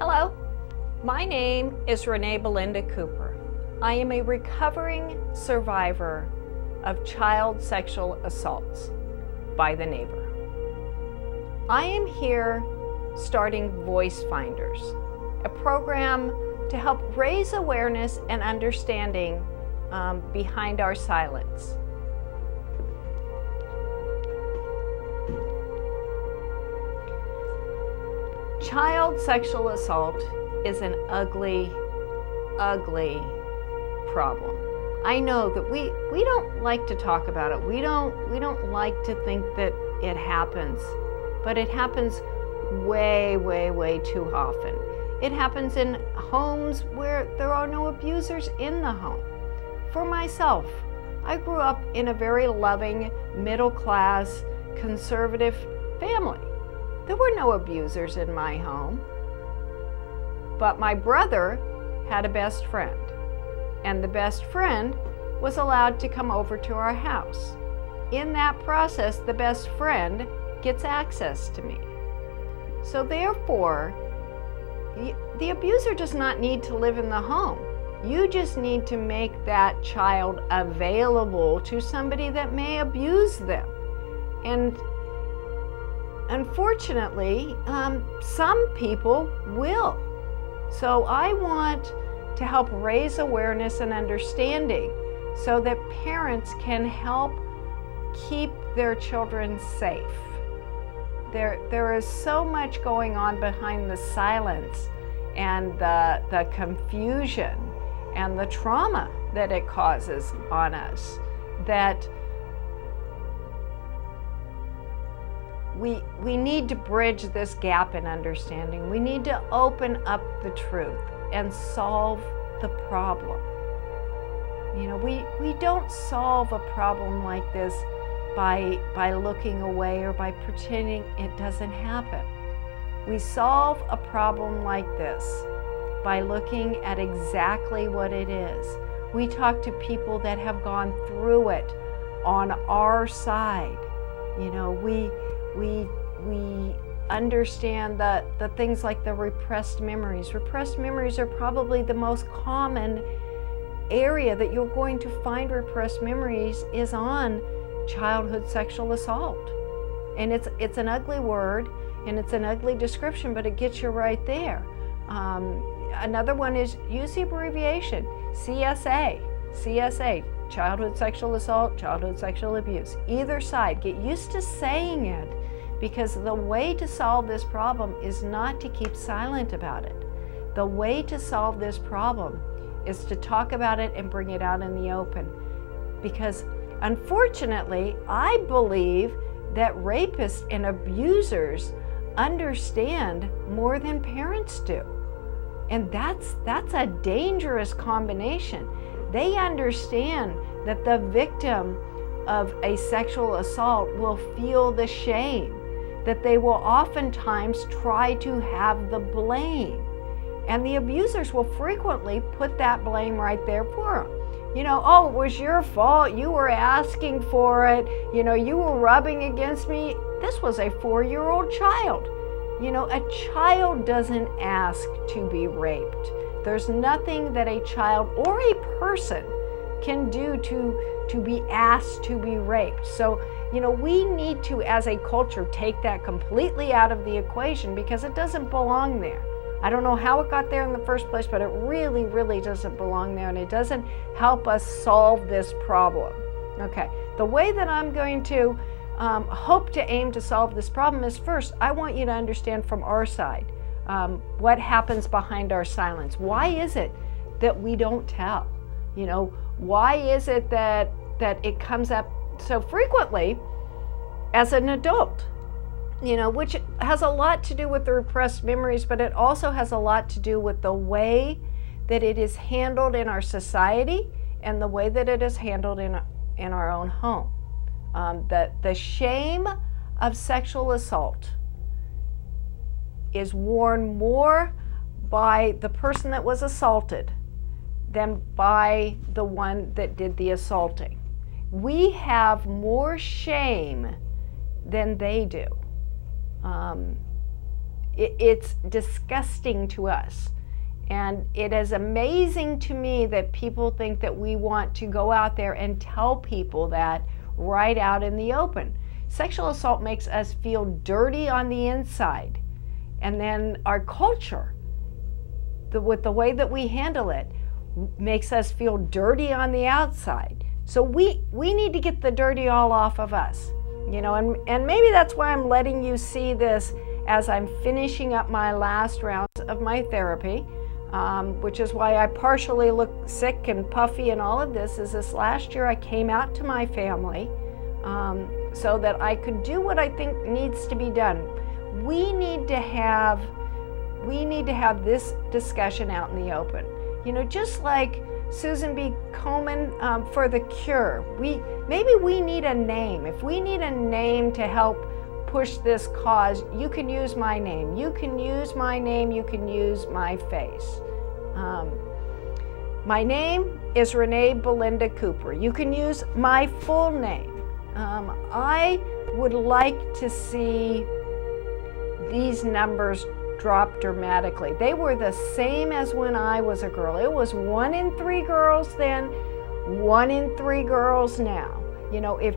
Hello, my name is Renee Belinda Cooper. I am a recovering survivor of child sexual assaults by the neighbor. I am here starting Voice Finders, a program to help raise awareness and understanding behind our silence. Child sexual assault is an ugly, ugly problem. I know that we don't like to talk about it. We don't like to think that it happens, but it happens way, way, way too often. It happens in homes where there are no abusers in the home. For myself, I grew up in a very loving, middle-class, conservative family. There were no abusers in my home, but my brother had a best friend, and the best friend was allowed to come over to our house. In that process, the best friend gets access to me. So therefore, the abuser does not need to live in the home. You just need to make that child available to somebody that may abuse them. And unfortunately, some people will. So I want to help raise awareness and understanding so that parents can help keep their children safe. There is so much going on behind the silence and the confusion and the trauma that it causes on us that we need to bridge this gap in understanding. We need to open up the truth and solve the problem. You know, we don't solve a problem like this by looking away or by pretending it doesn't happen. We solve a problem like this by looking at exactly what it is. We talk to people that have gone through it on our side. You know, we understand the things like the repressed memories. Repressed memories are probably the most common area that you're going to find repressed memories is on childhood sexual assault. And it's an ugly word and it's an ugly description, but it gets you right there. Another one is, use the abbreviation, CSA, childhood sexual assault, childhood sexual abuse. Either side, get used to saying it, because the way to solve this problem is not to keep silent about it. The way to solve this problem is to talk about it and bring it out in the open. Because unfortunately, I believe that rapists and abusers understand more than parents do. And that's a dangerous combination. They understand that the victim of a sexual assault will feel the shame, that they will oftentimes try to have the blame. And the abusers will frequently put that blame right there for them. You know, oh, it was your fault. You were asking for it. You know, you were rubbing against me. This was a 4-year-old child. You know, a child doesn't ask to be raped. There's nothing that a child or a person can do to be asked to be raped. So, you know, we need to, as a culture, take that completely out of the equation because it doesn't belong there. I don't know how it got there in the first place, but it really, really doesn't belong there, and it doesn't help us solve this problem. Okay, the way that I'm going to hope to aim to solve this problem is, first, I want you to understand from our side what happens behind our silence. Why is it that we don't tell? You know, why is it that it comes up so frequently as an adult? You know, which has a lot to do with the repressed memories, but it also has a lot to do with the way that it is handled in our society and the way that it is handled in our own home. The shame of sexual assault is worn more by the person that was assaulted than by the one that did the assaulting. We have more shame than they do. It's disgusting to us. And it is amazing to me that people think that we want to go out there and tell people that right out in the open. Sexual assault makes us feel dirty on the inside. And then our culture, with the way that we handle it, makes us feel dirty on the outside. So we need to get the dirty all off of us. You know, and maybe that's why I'm letting you see this as I'm finishing up my last rounds of my therapy. Which is why I partially look sick and puffy and all of this, is this last year I came out to my family so that I could do what I think needs to be done. We need to have this discussion out in the open. You know, just like Susan B. Komen for the cure, maybe we need a name. If we need a name to help push this cause, you can use my name. You can use my name. You can use my face. My name is Renee Belinda Cooper. You can use my full name. I would like to see these numbers drop dramatically. They were the same as when I was a girl. It was 1 in 3 girls then, 1 in 3 girls now. You know, if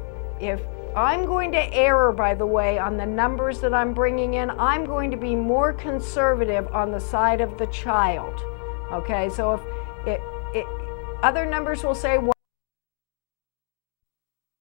I'm going to err, by the way, on the numbers that I'm bringing in, I'm going to be more conservative on the side of the child. Okay, so if other numbers will say 1